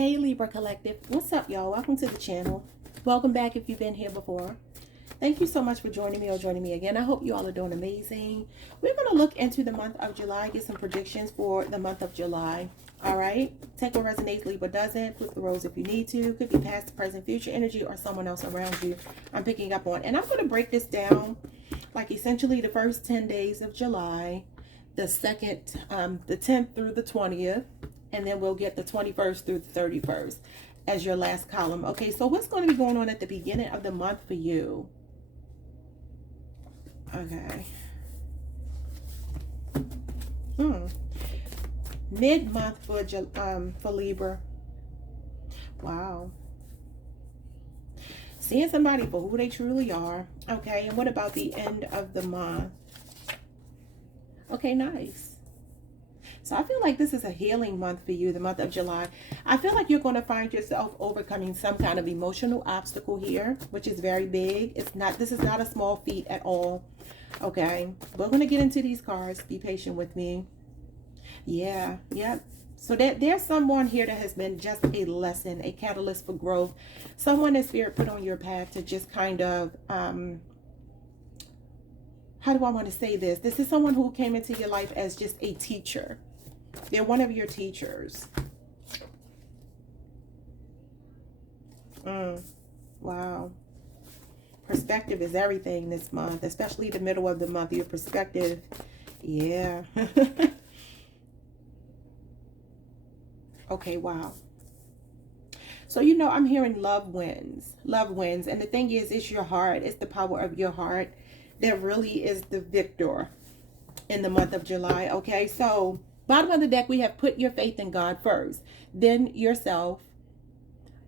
Hey Libra Collective, what's up y'all? Welcome to the channel. Welcome back if you've been here before. Thank you so much for joining me or joining me again. I hope you all are doing amazing. We're going to look into the month of July, get some predictions for the month of July. All right, take what resonates, leave what doesn't. Flip the roles if you need to. Could be past, present, future energy or someone else around you I'm picking up on. And I'm going to break this down like essentially the first 10 days of July, the 10th through the 20th. And then we'll get the 21st through the 31st as your last column. Okay, so what's going to be going on at the beginning of the month for you? Okay. Mid-month for Libra. Wow. Seeing somebody for who they truly are. Okay, and what about the end of the month? Okay, nice. So I feel like this is a healing month for you, the month of July. I feel like you're going to find yourself overcoming some kind of emotional obstacle here, which is very big. This is not a small feat at all. Okay, we're going to get into these cards. Be patient with me. Yeah. So there's someone here that has been just a lesson, a catalyst for growth. Someone that Spirit put on your path to just kind of, how do I want to say this? This is someone who came into your life as just a teacher. They're one of your teachers. Wow. Perspective is everything this month, especially the middle of the month. Your perspective. Yeah. Okay, wow. So, you know, I'm hearing love wins. Love wins. And the thing is, it's your heart. It's the power of your heart that really is the victor in the month of July. Okay, so bottom of the deck, we have put your faith in God first, then yourself.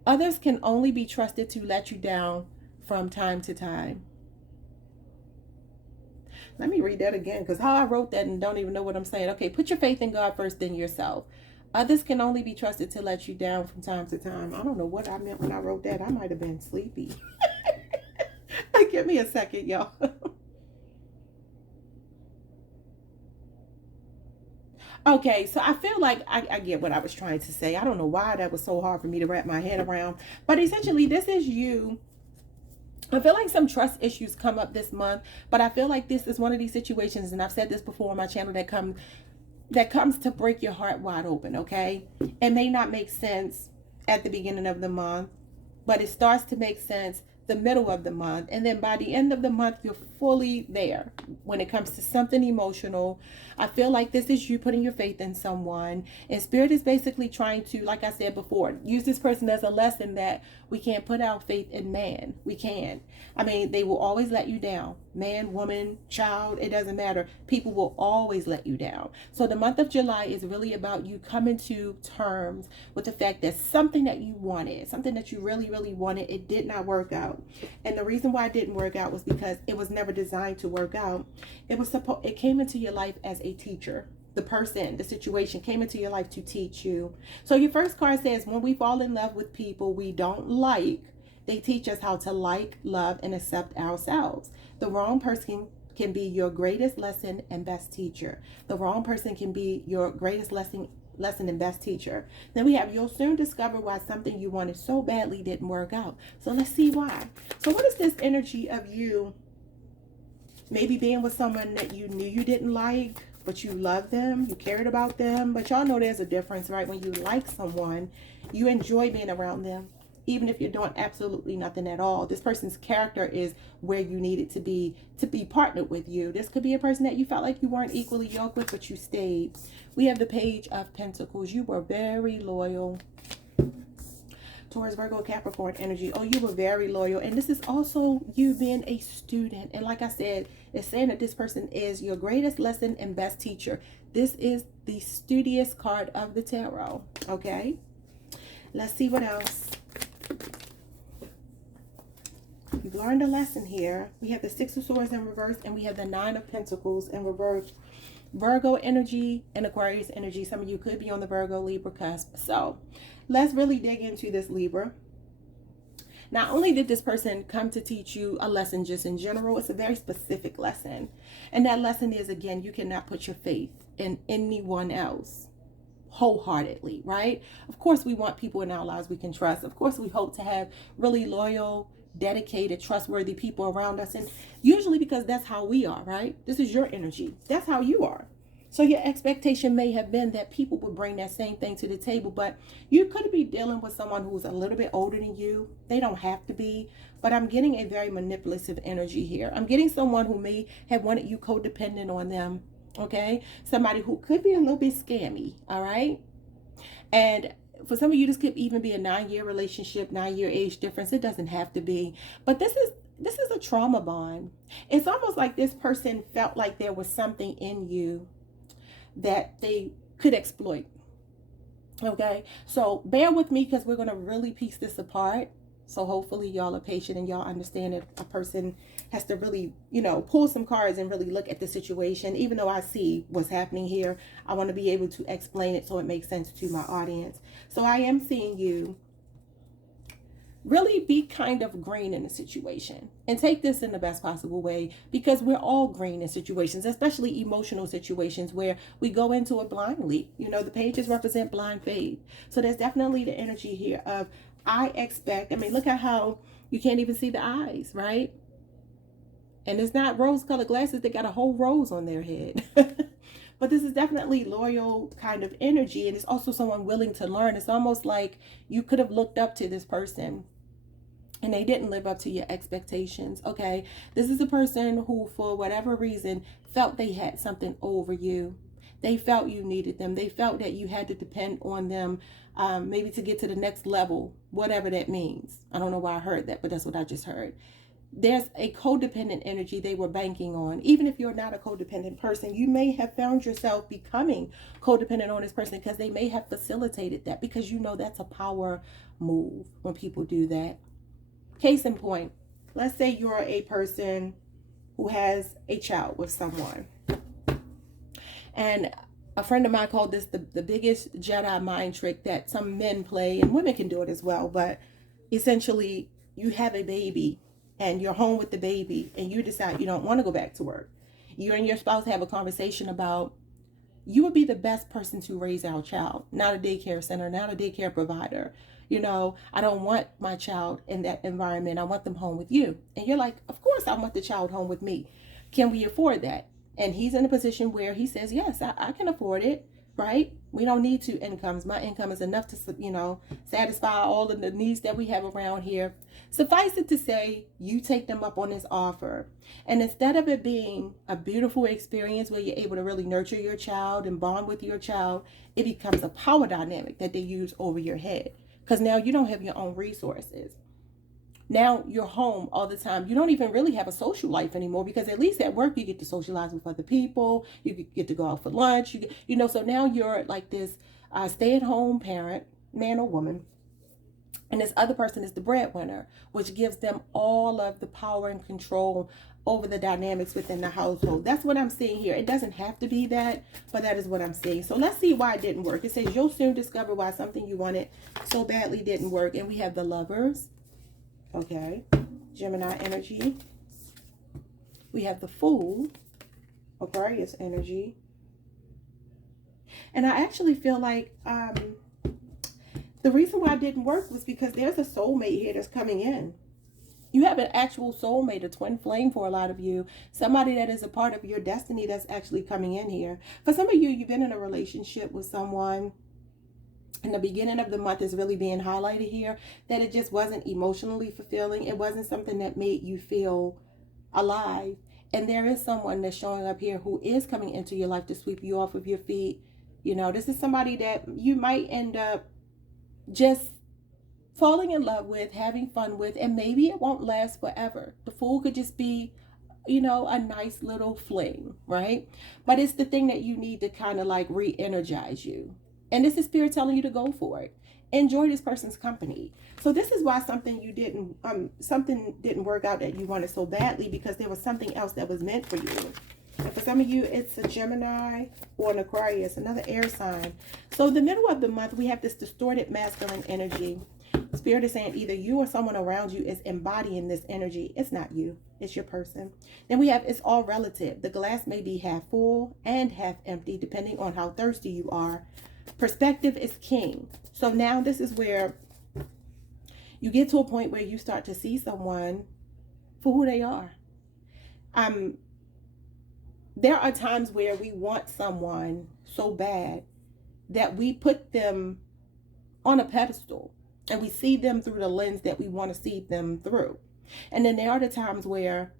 Others can only be trusted to let you down from time to time. Let me read that again, because how I wrote that and don't even know what I'm saying. Okay, put your faith in God first, then yourself. Others can only be trusted to let you down from time to time. I don't know what I meant when I wrote that. I might have been sleepy. Give me a second, y'all. Okay, so I feel like I get what I was trying to say. I don't know why that was so hard for me to wrap my head around. But essentially, this is you. I feel like some trust issues come up this month. But I feel like this is one of these situations, and I've said this before on my channel, that comes to break your heart wide open, okay? It may not make sense at the beginning of the month, but it starts to make sense the middle of the month, and then by the end of the month you're fully there when it comes to something emotional. I feel like this is you putting your faith in someone, and Spirit is basically trying to, like I said before, use this person as a lesson that we can't put our faith in man. We can't. I mean, they will always let you down. Man, woman, child, it doesn't matter. People will always let you down. So the month of July is really about you coming to terms with the fact that something that you wanted, something that you really, really wanted, it did not work out. And the reason why it didn't work out was because it was never designed to work out. It came into your life as a teacher. The person, the situation came into your life to teach you. So your first card says, when we fall in love with people we don't like, they teach us how to like, love, and accept ourselves. The wrong person can be your greatest lesson and best teacher. The wrong person can be your greatest lesson and best teacher. Then we have, you'll soon discover why something you wanted so badly didn't work out. So let's see why. So what is this energy of you maybe being with someone that you knew you didn't like, but you love them, you cared about them? But y'all know there's a difference, right? When you like someone, you enjoy being around them, even if you're doing absolutely nothing at all. This person's character is where you need it to be partnered with you. This could be a person that you felt like you weren't equally yoked with, but you stayed. We have the Page of Pentacles. You were very loyal. Taurus, Virgo, Capricorn energy. Oh, you were very loyal. And this is also you being a student. And like I said, it's saying that this person is your greatest lesson and best teacher. This is the studious card of the tarot. Okay, let's see what else. You've learned a lesson here. We have the Six of Swords in reverse, and we have the Nine of Pentacles in reverse. Virgo energy and Aquarius energy. Some of you could be on the Virgo Libra cusp. So let's really dig into this, Libra. Not only did this person come to teach you a lesson just in general, it's a very specific lesson. And that lesson is, again, you cannot put your faith in anyone else. wholeheartedly, right? Of course, we want people in our lives we can trust. Of course, we hope to have really loyal, dedicated, trustworthy people around us. And usually because that's how we are, right? This is your energy. That's how you are. So your expectation may have been that people would bring that same thing to the table, but you could be dealing with someone who's a little bit older than you. They don't have to be, but I'm getting a very manipulative energy here. I'm getting someone who may have wanted you codependent on them, okay? Somebody who could be a little bit scammy, all right? And for some of you, this could even be a 9-year relationship, 9-year age difference. It doesn't have to be, but this is a trauma bond. It's almost like this person felt like there was something in you that they could exploit. Okay, so bear with me because we're going to really piece this apart. So hopefully y'all are patient and y'all understand that a person has to really, pull some cards and really look at the situation. Even though I see what's happening here, I want to be able to explain it so it makes sense to my audience. So I am seeing you really be kind of green in the situation, and take this in the best possible way, because we're all green in situations, especially emotional situations where we go into it blindly. The pages represent blind faith. So there's definitely the energy here of look at how you can't even see the eyes, right? And it's not rose-colored glasses. They got a whole rose on their head. But this is definitely loyal kind of energy, and it's also someone willing to learn. It's almost like you could have looked up to this person and they didn't live up to your expectations, okay? This is a person who, for whatever reason, felt they had something over you. They felt you needed them. They felt that you had to depend on them, maybe to get to the next level, whatever that means. I don't know why I heard that, but that's what I just heard. There's a codependent energy they were banking on. Even if you're not a codependent person, you may have found yourself becoming codependent on this person because they may have facilitated that, because that's a power move when people do that. Case in point, let's say you're a person who has a child with someone. And a friend of mine called this the biggest Jedi mind trick that some men play, and women can do it as well. But essentially, you have a baby and you're home with the baby and you decide you don't want to go back to work. You and your spouse have a conversation about, you would be the best person to raise our child, not a daycare center, not a daycare provider. I don't want my child in that environment. I want them home with you. And you're like, of course I want the child home with me. Can we afford that? And he's in a position where he says, yes, I can afford it, right? We don't need 2 incomes. My income is enough to, satisfy all of the needs that we have around here. Suffice it to say, you take them up on this offer. And instead of it being a beautiful experience where you're able to really nurture your child and bond with your child, it becomes a power dynamic that they use over your head. Because now you don't have your own resources. Now you're home all the time. You don't even really have a social life anymore, because at least at work you get to socialize with other people. You get to go out for lunch. So now you're like this stay-at-home parent, man or woman. And this other person is the breadwinner, which gives them all of the power and control over the dynamics within the household. That's what I'm seeing here. It doesn't have to be that, but that is what I'm seeing. So let's see why it didn't work. It says you'll soon discover why something you wanted so badly didn't work. And we have the Lovers. Okay. Gemini energy. We have the Fool. Aquarius energy. And I actually feel like the reason why it didn't work was because there's a soulmate here that's coming in. You have an actual soulmate, a twin flame for a lot of you. Somebody that is a part of your destiny that's actually coming in here. For some of you, you've been in a relationship with someone. In the beginning of the month is really being highlighted here. That it just wasn't emotionally fulfilling. It wasn't something that made you feel alive. And there is someone that's showing up here who is coming into your life to sweep you off of your feet. This is somebody that you might end up just falling in love with, having fun with, and maybe it won't last forever. The Fool could just be, a nice little fling, right? But it's the thing that you need to kind of like re-energize you. And this is Spirit telling you to go for it. Enjoy this person's company. So this is why something didn't work out that you wanted so badly, because there was something else that was meant for you. And for some of you, it's a Gemini or an Aquarius, another air sign. So the middle of the month, we have this distorted masculine energy. Spirit is saying either you or someone around you is embodying this energy. It's not you. It's your person. Then we have, it's all relative. The glass may be half full and half empty, depending on how thirsty you are. Perspective is king. So now this is where you get to a point where you start to see someone for who they are. There are times where we want someone so bad that we put them on a pedestal and we see them through the lens that we want to see them through. And then there are the times where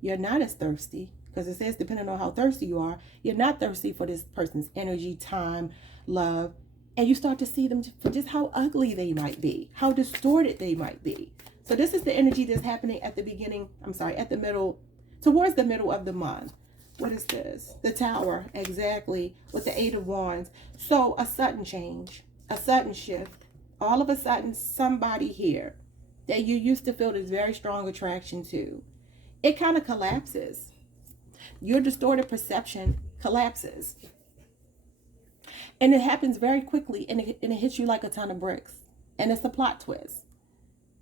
you're not as thirsty, because it says depending on how thirsty you are, you're not thirsty for this person's energy, time, love, and you start to see them for just how ugly they might be, how distorted they might be. So this is the energy that's happening at the beginning, at the middle, towards the middle of the month. What is this? The Tower, exactly, with the Eight of Wands. So a sudden change, a sudden shift. All of a sudden, somebody here that you used to feel this very strong attraction to, it kind of collapses. Your distorted perception collapses. And it happens very quickly, and it hits you like a ton of bricks. And it's a plot twist.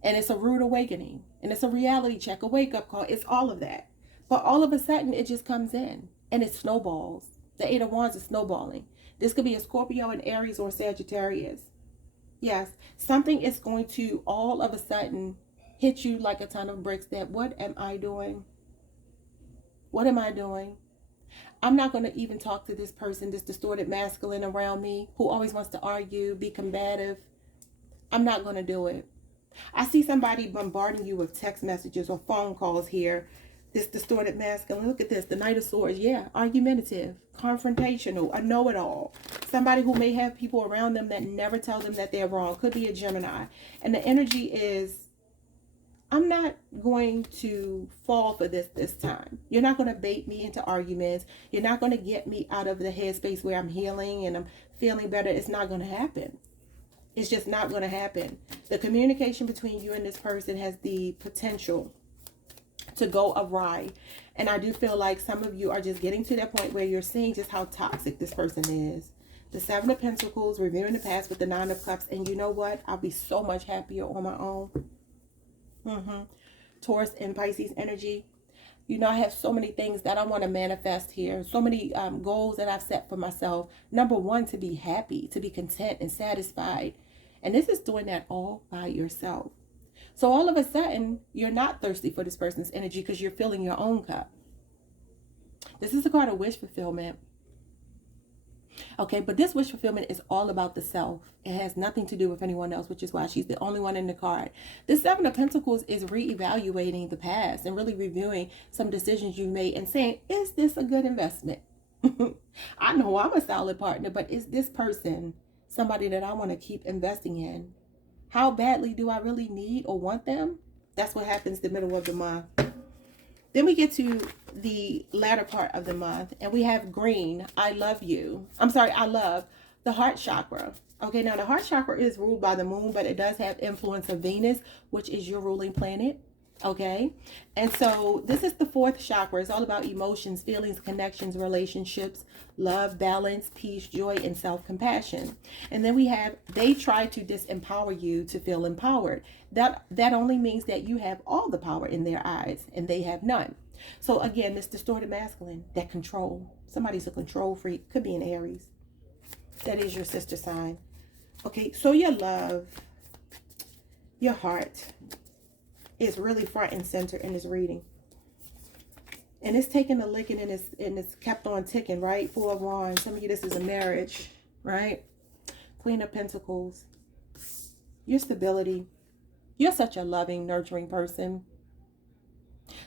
And it's a rude awakening. And it's a reality check, a wake-up call. It's all of that. But all of a sudden, it just comes in. And it snowballs. The Eight of Wands is snowballing. This could be a Scorpio, an Aries, or Sagittarius. Yes, something is going to all of a sudden hit you like a ton of bricks that, what am I doing? What am I doing? I'm not going to even talk to this person, this distorted masculine around me who always wants to argue, be combative. I'm not going to do it. I see somebody bombarding you with text messages or phone calls here. This distorted masculine. Look at this. The Knight of Swords. Yeah. Argumentative. Confrontational. A know-it-all. Somebody who may have people around them that never tell them that they're wrong. Could be a Gemini. And the energy is, I'm not going to fall for this time. You're not going to bait me into arguments. You're not going to get me out of the headspace where I'm healing and I'm feeling better. It's not going to happen. It's just not going to happen. The communication between you and this person has the potential to go awry. And I do feel like some of you are just getting to that point where you're seeing just how toxic this person is. The Seven of Pentacles, reviewing the past with the Nine of Cups. And you know what? I'll be so much happier on my own. Taurus and Pisces energy. You know, I have so many things that I want to manifest here. So many goals that I've set for myself. Number one, to be happy, to be content and satisfied. And this is doing that all by yourself. So all of a sudden, you're not thirsty for this person's energy because you're filling your own cup. This is a card of wish fulfillment. Okay, but this wish fulfillment is all about the self. It has nothing to do with anyone else, which is why she's the only one in the card. The Seven of Pentacles is reevaluating the past and really reviewing some decisions you made and saying, is this a good investment? I know I'm a solid partner, but is this person somebody that I want to keep investing in? How badly do I really need or want them? That's what happens the middle of the month. Then we get to the latter part of the month and we have green. I love you. I love the heart chakra. Okay, now the heart chakra is ruled by the moon, but it does have influence of Venus, which is your ruling planet. Okay, and so this is the fourth chakra. It's all about emotions, feelings, connections, relationships, love, balance, peace, joy, and self-compassion. And then we have, they try to disempower you to feel empowered. That only means that you have all the power in their eyes and they have none. So again, this distorted masculine, that control. Somebody's a control freak. Could be an Aries. That is your sister sign. Okay, so your love, your heart is really front and center in this reading. And it's taking a licking and it's kept on ticking, right? Four of Wands. Some of you, this is a marriage, right? Queen of Pentacles. Your stability. You're such a loving, nurturing person.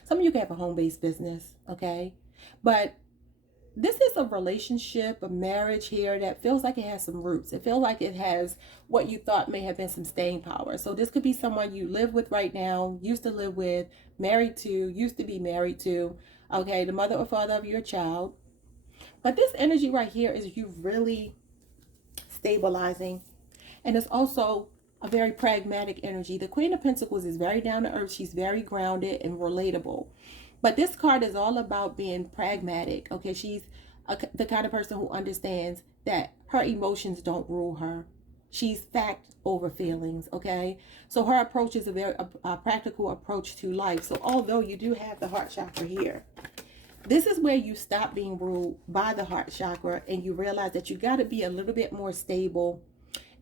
Some of you can have a home-based business, okay? But this is a relationship, a marriage here that feels like it has some roots. It feels like it has what you thought may have been some staying power. So this could be someone you live with right now, used to live with, married to, used to be married to, okay, the mother or father of your child. But this energy right here is you really stabilizing. And it's also a very pragmatic energy. The Queen of Pentacles is very down to earth. She's very grounded and relatable. But this card is all about being pragmatic. Okay, she's the kind of person who understands that her emotions don't rule her. She's fact over feelings, okay? So her approach is a very practical approach to life. So although you do have the heart chakra here, This is where you stop being ruled by the heart chakra and you realize that you got to be a little bit more stable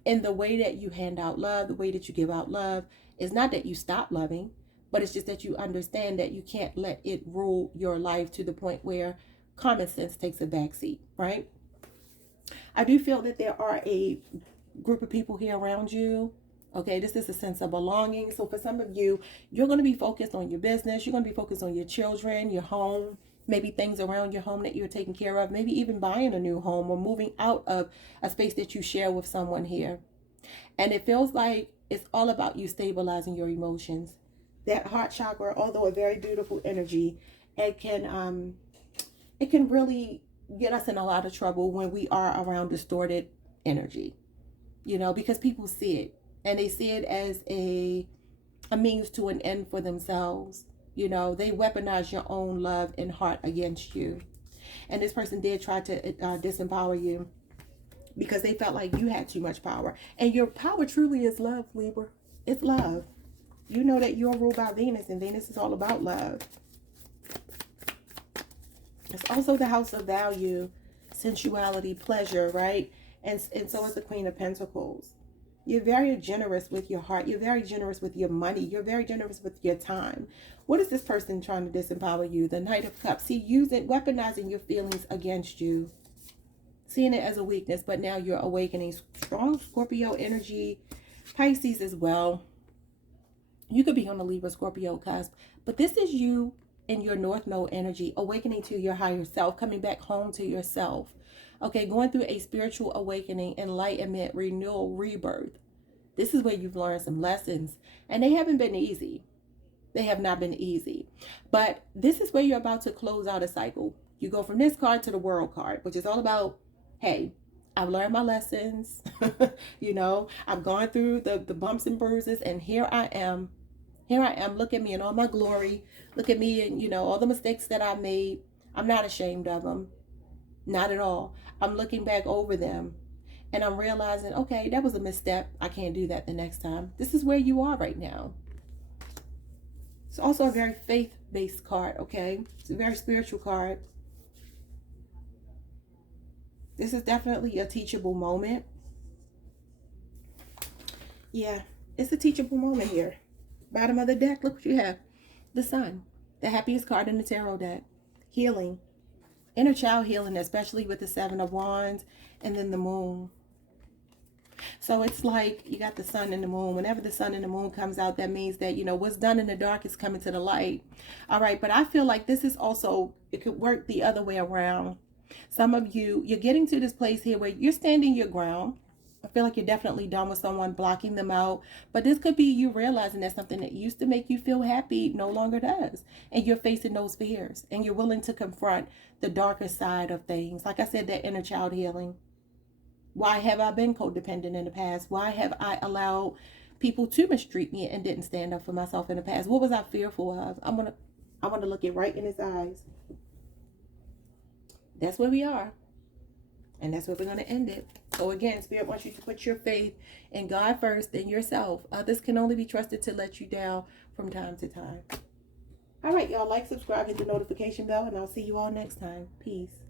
in the way that you hand out love, the way that you give out love. It's not that you stop loving, but it's just that you understand that you can't let it rule your life to the point where common sense takes a backseat, right? I do feel that there are a group of people here around you. Okay, this is a sense of belonging. So for some of you, you're going to be focused on your business. You're going to be focused on your children, your home, maybe things around your home that you're taking care of, maybe even buying a new home or moving out of a space that you share with someone here. And it feels like it's all about you stabilizing your emotions. That heart chakra, although a very beautiful energy, it can really get us in a lot of trouble when we are around distorted energy, you know, because people see it and they see it as a means to an end for themselves. You know, they weaponize your own love and heart against you. And this person did try to disempower you because they felt like you had too much power. And your power truly is love, Libra. It's love. You know that you're ruled by Venus, and Venus is all about love. It's also the house of value, sensuality, pleasure, right? And so is the Queen of Pentacles. You're very generous with your heart. You're very generous with your money. You're very generous with your time. What is this person trying to disempower you? The Knight of Cups. See, weaponizing your feelings against you. Seeing it as a weakness, but now you're awakening. Strong Scorpio energy. Pisces as well. You could be on the Libra Scorpio cusp, but this is you in your North Node energy, awakening to your higher self, coming back home to yourself. Okay, going through a spiritual awakening, enlightenment, renewal, rebirth. This is where you've learned some lessons, and they haven't been easy. They have not been easy. But this is where you're about to close out a cycle. You go from this card to the World card, which is all about, hey, I've learned my lessons. You know, I've gone through the bumps and bruises, and here I am. Here I am. Look at me in all my glory. Look at me and, you know, all the mistakes that I made. I'm not ashamed of them. Not at all. I'm looking back over them and I'm realizing, okay, that was a misstep. I can't do that the next time. This is where you are right now. It's also a very faith-based card, okay? It's a very spiritual card. This is definitely a teachable moment. Yeah, it's a teachable moment here. Bottom of the deck, look what you have. The Sun, the happiest card in the tarot deck. Healing. Inner child healing, especially with the Seven of Wands and then the Moon. So it's like you got the Sun and the Moon. Whenever the Sun and the Moon comes out, that means that, you know, what's done in the dark is coming to the light. All right, but I feel like this is also, it could work the other way around. Some of you, you're getting to this place here where you're standing your ground. I feel like you're definitely done with someone blocking them out. But this could be you realizing that something that used to make you feel happy no longer does. And you're facing those fears. And you're willing to confront the darker side of things. Like I said, that inner child healing. Why have I been codependent in the past? Why have I allowed people to mistreat me and didn't stand up for myself in the past? What was I fearful of? I want to look it right in his eyes. That's where we are. And that's where we're going to end it. So again, Spirit wants you to put your faith in God first, then yourself. Others can only be trusted to let you down from time to time. All right, y'all. Like, subscribe, hit the notification bell, and I'll see you all next time. Peace.